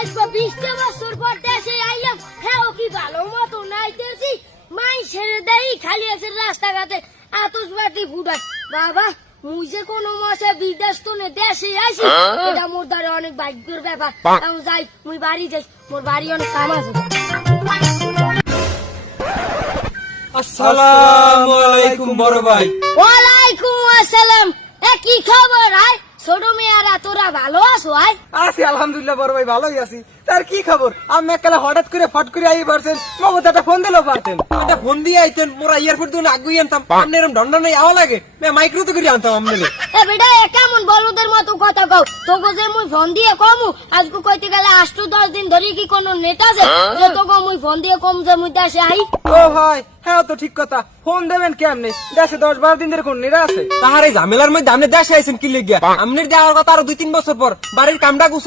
আজকে 20 বছর পর দেশে আইলাম, হ্যাঁ কি ভালো মতো নাইতেছি, মাই ছেড়ে দেই খালি আছে রাস্তাঘাটে আতশবাজি ফুটায়। বাবা মুই যে কোনো মাসে বিদেশ তো দেশে আইছি, এটা মোর দ্বারা অনেক ভাগ্যের ব্যাপার। আমি যাই, মুই বাড়ি যাই, মোর বাড়ি অনেক কাম আছে। আসসালামু আলাইকুম বড় ভাই। ওয়ালাইকুম আসসালাম। এ কি খবর আয় ছোট মেয়ারা, তোরা ভালো আছো? আয় আছি আলহামদুলিল্লাহ বড় ভাই, ভালোই আছি। তার কি খবর? আমি একলা হঠাৎ করে ফট করে আই পারছেন, মগত একটা ফোন দিলেও পারতেন। একটা ফোন দিয়ে আইতেন, মোরা এয়ারপোর্ট দিয়ে আগুই আনতাম। আপনি এরকম ঢন্ডা নাই আওয়া লাগে, মাইক্রো তো করে আনতাম আপনারে। এ বেটা এ কেমন বলদের মতো কথা কও? তোকে যে মুই ফোন দিয়ে কমু আজকে কইতে গেলে 8-10 দিন ধরে কি কোনো নেট আছে যে তোকে মুই ফোন দিয়ে কম যে মুই দেশে আই? ও ভাই হ্যাঁ তো ঠিক কথা, ফোন দেবেন কেমনে? দেশে 10-12 দিন ধরে কোন নিরা আছে? তাহার এই ঝামেলার মধ্যে আপনি দেশে আইছেন কি লিগিয়া? আপনার দেওয়ার কথা আরো 2-3 বছর পর বাড়ির কামটা গুছিয়ে